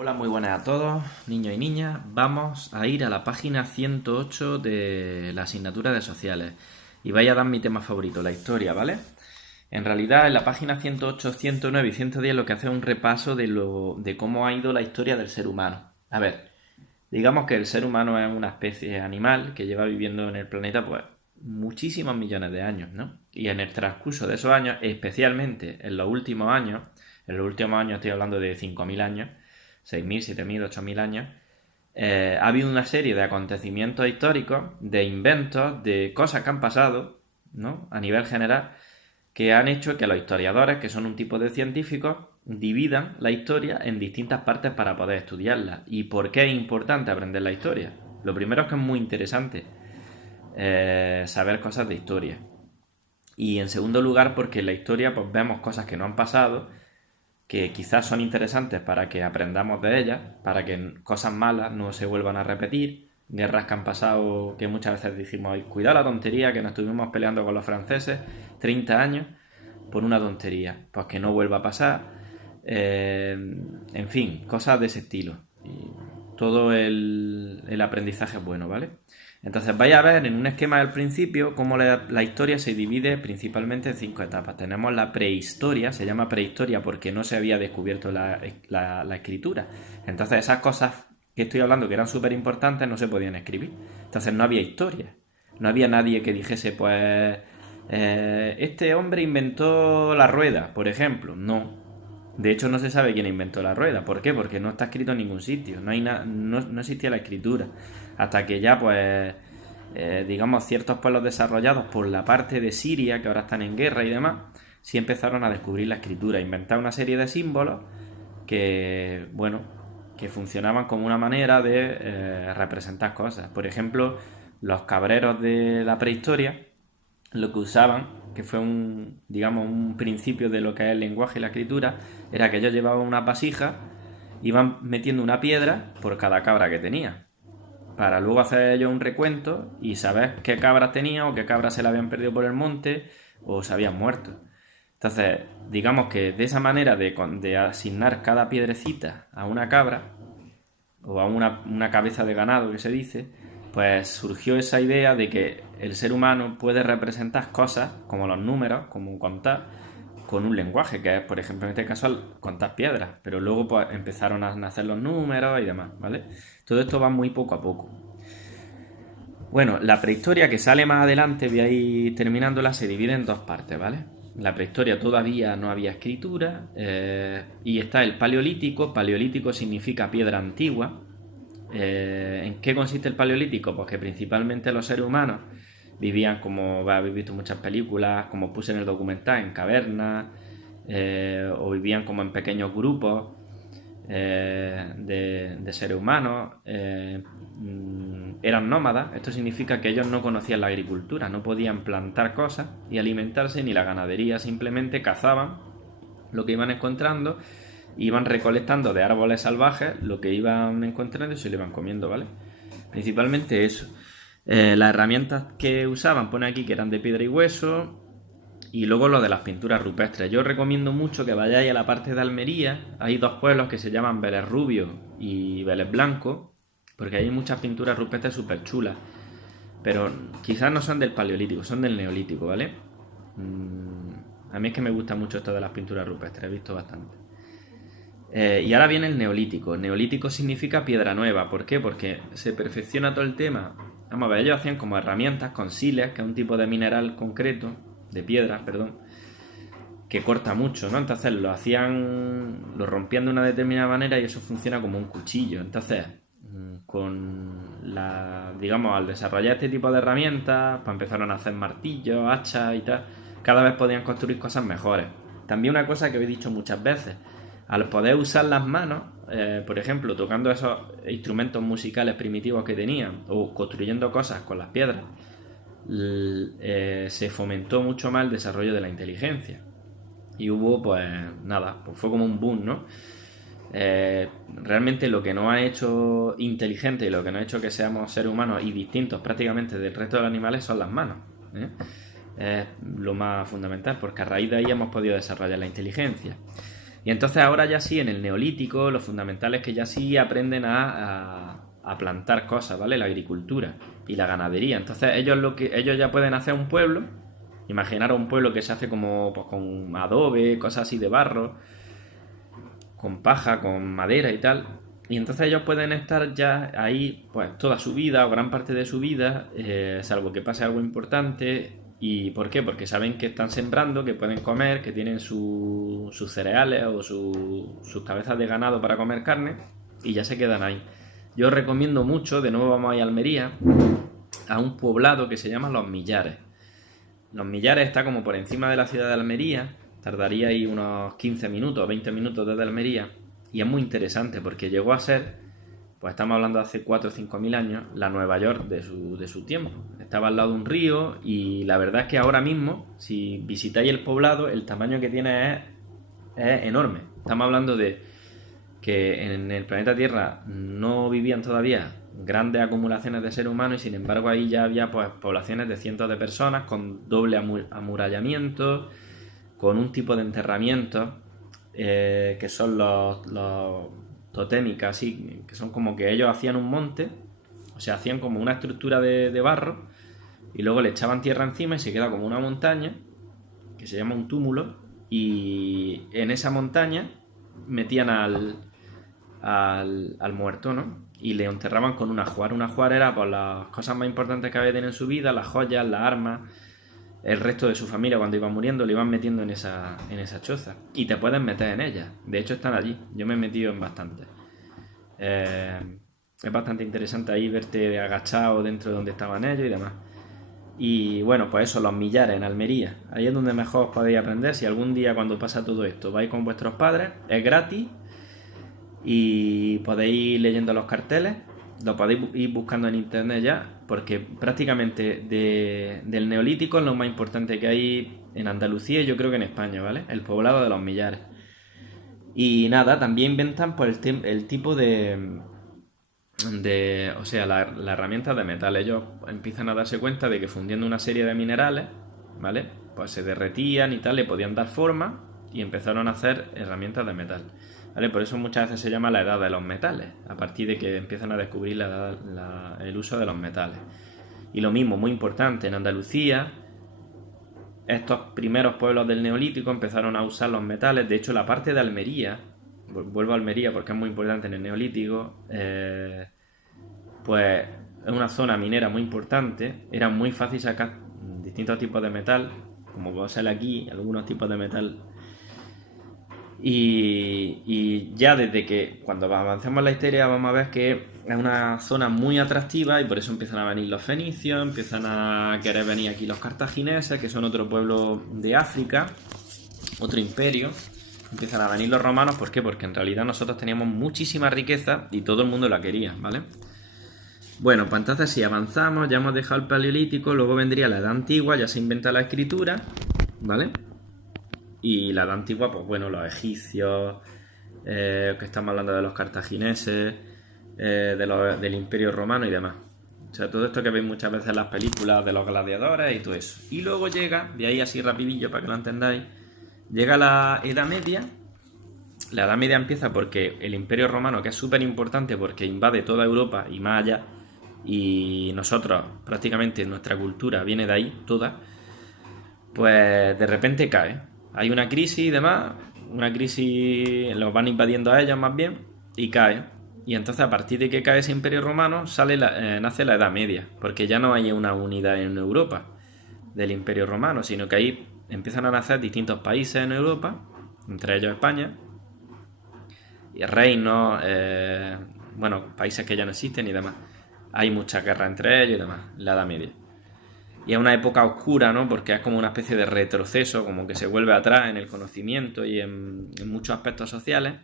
Hola, muy buenas a todos, niños y niñas. Vamos a ir a la página 108 de la asignatura de sociales y vaya a dar mi tema favorito, la historia, ¿vale? En realidad, en la página 108, 109 y 110 lo que hace es un repaso de cómo ha ido la historia del ser humano. A ver, digamos que el ser humano es una especie animal que lleva viviendo en el planeta pues muchísimos millones de años, ¿no? Y en el transcurso de esos años, especialmente en los últimos años estoy hablando de 5.000 años, 6.000, 7.000, 8.000 años, ha habido una serie de acontecimientos históricos, de inventos, de cosas que han pasado, ¿no? A nivel general, que han hecho que los historiadores, que son un tipo de científicos, dividan la historia en distintas partes para poder estudiarla. ¿Y por qué es importante aprender la historia? Lo primero es que es muy interesante saber cosas de historia. Y en segundo lugar, porque en la historia pues, vemos cosas que no han pasado, que quizás son interesantes para que aprendamos de ellas, para que cosas malas no se vuelvan a repetir, guerras que han pasado que muchas veces dijimos, cuidado la tontería, que nos estuvimos peleando con los franceses 30 años por una tontería, pues que no vuelva a pasar, en fin, cosas de ese estilo. Y todo el aprendizaje es bueno, ¿vale? Entonces vais a ver en un esquema del principio cómo la historia se divide principalmente en 5 etapas. Tenemos la prehistoria, se llama prehistoria porque no se había descubierto la escritura. Entonces esas cosas que estoy hablando que eran súper importantes no se podían escribir. Entonces no había historia. No había nadie que dijese, pues, este hombre inventó la rueda, por ejemplo. No. De hecho, no se sabe quién inventó la rueda. ¿Por qué? Porque no está escrito en ningún sitio. No existía la escritura. Hasta que ya, pues, digamos, ciertos pueblos desarrollados por la parte de Siria, que ahora están en guerra y demás, sí empezaron a descubrir la escritura, inventar una serie de símbolos que, bueno, que funcionaban como una manera de representar cosas. Por ejemplo, los cabreros de la prehistoria lo que usaban, que fue un principio de lo que es el lenguaje y la escritura, era que ellos llevaban una vasija, iban metiendo una piedra por cada cabra que tenía, para luego hacer ellos un recuento y saber qué cabras tenía o qué cabras se le habían perdido por el monte o se habían muerto. Entonces, digamos que de esa manera de asignar cada piedrecita a una cabra o a una cabeza de ganado que se dice, pues surgió esa idea de que el ser humano puede representar cosas como los números, como contar, con un lenguaje, que es, por ejemplo, en este caso, contar piedras, pero luego pues, empezaron a nacer los números y demás, ¿vale? Todo esto va muy poco a poco. Bueno, la prehistoria que sale más adelante, voy a ir terminándola, se divide en dos partes, ¿vale? La prehistoria todavía no había escritura y está el paleolítico. Paleolítico significa piedra antigua. ¿En qué consiste el paleolítico? Pues que principalmente los seres humanos vivían, como habéis visto en muchas películas, como puse en el documental, en cavernas, o vivían como en pequeños grupos de seres humanos, eran nómadas. Esto significa que ellos no conocían la agricultura, no podían plantar cosas y alimentarse, ni la ganadería, simplemente cazaban lo que iban encontrando, iban recolectando de árboles salvajes lo que iban encontrando y se lo iban comiendo, ¿vale? Principalmente eso. Las herramientas que usaban, pone aquí que eran de piedra y hueso. Y luego lo de las pinturas rupestres. Yo os recomiendo mucho que vayáis a la parte de Almería. Hay dos pueblos que se llaman Vélez Rubio y Vélez Blanco, porque hay muchas pinturas rupestres súper chulas. Pero quizás no son del paleolítico, son del neolítico, ¿vale? A mí es que me gusta mucho esto de las pinturas rupestres, he visto bastante. Y ahora viene el neolítico. El neolítico significa piedra nueva. ¿Por qué? Porque se perfecciona todo el tema. Vamos a ver, ellos hacían como herramientas con siles, que es un tipo de mineral concreto, de piedra, perdón, que corta mucho, ¿no? Entonces lo rompían de una determinada manera y eso funciona como un cuchillo. Entonces, digamos, al desarrollar este tipo de herramientas, pues empezaron a hacer martillos, hachas y tal. Cada vez podían construir cosas mejores. También una cosa que os he dicho muchas veces, al poder usar las manos, por ejemplo, tocando esos instrumentos musicales primitivos que tenían o construyendo cosas con las piedras, se fomentó mucho más el desarrollo de la inteligencia. Y hubo, pues nada, pues fue como un boom, ¿no? Realmente lo que nos ha hecho inteligente y lo que nos ha hecho que seamos seres humanos y distintos prácticamente del resto de los animales son las manos, ¿eh? Es lo más fundamental, porque a raíz de ahí hemos podido desarrollar la inteligencia. Y entonces ahora ya sí, en el Neolítico, lo fundamental es que ya sí aprenden a plantar cosas, ¿vale? La agricultura y la ganadería. Entonces ellos ya pueden hacer un pueblo. Imaginaros un pueblo que se hace como pues, con adobe, cosas así de barro, con paja, con madera y tal. Y entonces ellos pueden estar ya ahí pues toda su vida o gran parte de su vida, salvo que pase algo importante. ¿Y por qué? Porque saben que están sembrando, que pueden comer, que tienen sus cereales o sus cabezas de ganado para comer carne y ya se quedan ahí. Yo os recomiendo mucho, de nuevo vamos a ir a Almería, a un poblado que se llama Los Millares. Los Millares está como por encima de la ciudad de Almería, tardaría ahí unos 15 minutos, 20 minutos desde Almería, y es muy interesante porque llegó a ser, pues estamos hablando de hace 4 o 5 mil años, la Nueva York de su tiempo. Estaba al lado de un río y la verdad es que ahora mismo, si visitáis el poblado, el tamaño que tiene es enorme. Estamos hablando de que en el planeta Tierra no vivían todavía grandes acumulaciones de seres humanos y sin embargo ahí ya había pues poblaciones de cientos de personas con doble amurallamiento, con un tipo de enterramiento que son los totémicas, así, que son como que ellos hacían un monte, o sea, hacían como una estructura de barro y luego le echaban tierra encima y se queda como una montaña que se llama un túmulo, y en esa montaña metían al muerto, ¿no? Y le enterraban con un ajuar. Un ajuar era pues las cosas más importantes que había tenido en su vida, las joyas, las armas, el resto de su familia cuando iban muriendo lo iban metiendo en esa choza. Y te puedes meter en ellas. De hecho están allí. Yo me he metido en bastantes. Es bastante interesante ahí verte agachado dentro de donde estaban ellos y demás. Y bueno, pues eso, Los Millares en Almería. Ahí es donde mejor os podéis aprender. Si algún día cuando pasa todo esto vais con vuestros padres, es gratis. Y podéis ir leyendo los carteles, lo podéis ir buscando en internet ya, porque prácticamente del Neolítico es lo más importante que hay en Andalucía y yo creo que en España, ¿vale? El poblado de Los Millares. Y nada, también inventan pues el tipo o sea, la herramienta de metal. Ellos empiezan a darse cuenta de que fundiendo una serie de minerales, ¿vale? Pues se derretían y tal, le podían dar forma y empezaron a hacer herramientas de metal. ¿Vale? Por eso muchas veces se llama la edad de los metales, a partir de que empiezan a descubrir el uso de los metales. Y lo mismo, muy importante, en Andalucía, estos primeros pueblos del Neolítico empezaron a usar los metales. De hecho, la parte de Almería, vuelvo a Almería porque es muy importante en el Neolítico, pues es una zona minera muy importante, era muy fácil sacar distintos tipos de metal, como sale aquí, algunos tipos de metal. Y ya desde que cuando avancemos en la historia vamos a ver que es una zona muy atractiva y por eso empiezan a venir los fenicios, empiezan a querer venir aquí los cartagineses, que son otro pueblo de África, otro imperio. Empiezan a venir los romanos, ¿por qué? Porque en realidad nosotros teníamos muchísima riqueza y todo el mundo la quería, ¿vale? Bueno, pues entonces si avanzamos, ya hemos dejado el Paleolítico, luego vendría la Edad Antigua, ya se inventa la escritura, ¿vale? Y la Edad Antigua, pues bueno, los egipcios, que estamos hablando de los cartagineses, del Imperio Romano y demás. O sea, todo esto que veis muchas veces en las películas de los gladiadores y todo eso. Y luego llega, de ahí así rapidillo para que lo entendáis, llega la Edad Media. La Edad Media empieza porque el Imperio Romano, que es súper importante porque invade toda Europa y más allá, y nosotros, prácticamente nuestra cultura viene de ahí, toda, pues de repente cae. Hay una crisis y demás, una crisis, los van invadiendo a ellos más bien, y cae. Y entonces a partir de que cae ese Imperio Romano nace la Edad Media, porque ya no hay una unidad en Europa del Imperio Romano, sino que ahí empiezan a nacer distintos países en Europa, entre ellos España, y reinos, bueno, países que ya no existen y demás. Hay muchas guerras entre ellos y demás, la Edad Media. Y es una época oscura, ¿no? Porque es como una especie de retroceso, como que se vuelve atrás en el conocimiento y en muchos aspectos sociales.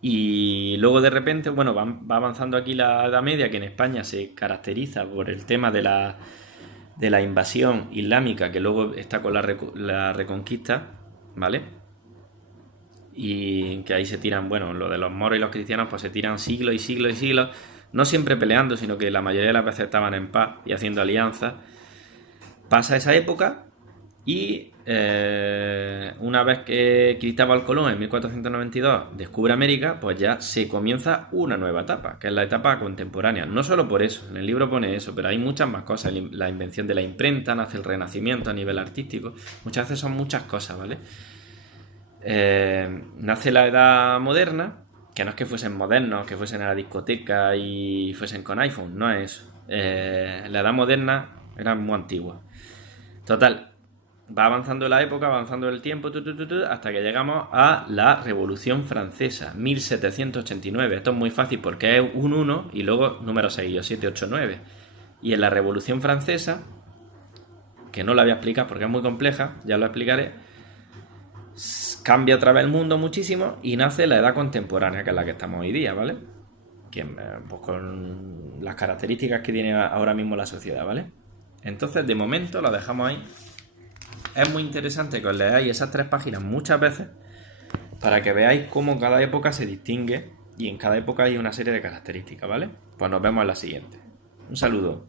Y luego de repente, bueno, va avanzando aquí la Edad Media, que en España se caracteriza por el tema de la invasión islámica, que luego está con la Reconquista, ¿vale? Y que ahí se tiran, bueno, lo de los moros y los cristianos, pues se tiran siglos y siglos y siglos, no siempre peleando, sino que la mayoría de las veces estaban en paz y haciendo alianzas. Pasa esa época Y una vez que Cristóbal Colón en 1492 descubre América, pues ya se comienza una nueva etapa, que es la etapa contemporánea. No solo por eso, en el libro pone eso, pero hay muchas más cosas. La invención de la imprenta, nace el Renacimiento a nivel artístico. Muchas veces son muchas cosas, ¿vale? Nace la Edad Moderna, que no es que fuesen modernos, que fuesen a la discoteca y fuesen con iPhone, no es eso. La Edad Moderna era muy antigua. Total, va avanzando la época, va avanzando el tiempo, hasta que llegamos a la Revolución Francesa, 1789. Esto es muy fácil porque es un 1 y luego número 6, 7, 8, 9. Y en la Revolución Francesa, que no la voy a explicar porque es muy compleja, ya lo explicaré, cambia otra vez el mundo muchísimo y nace la edad contemporánea, que es la que estamos hoy día, ¿vale? Que, pues con las características que tiene ahora mismo la sociedad, ¿vale? Entonces, de momento, lo dejamos ahí. Es muy interesante que os leáis esas 3 páginas muchas veces para que veáis cómo cada época se distingue y en cada época hay una serie de características, ¿vale? Pues nos vemos en la siguiente. Un saludo.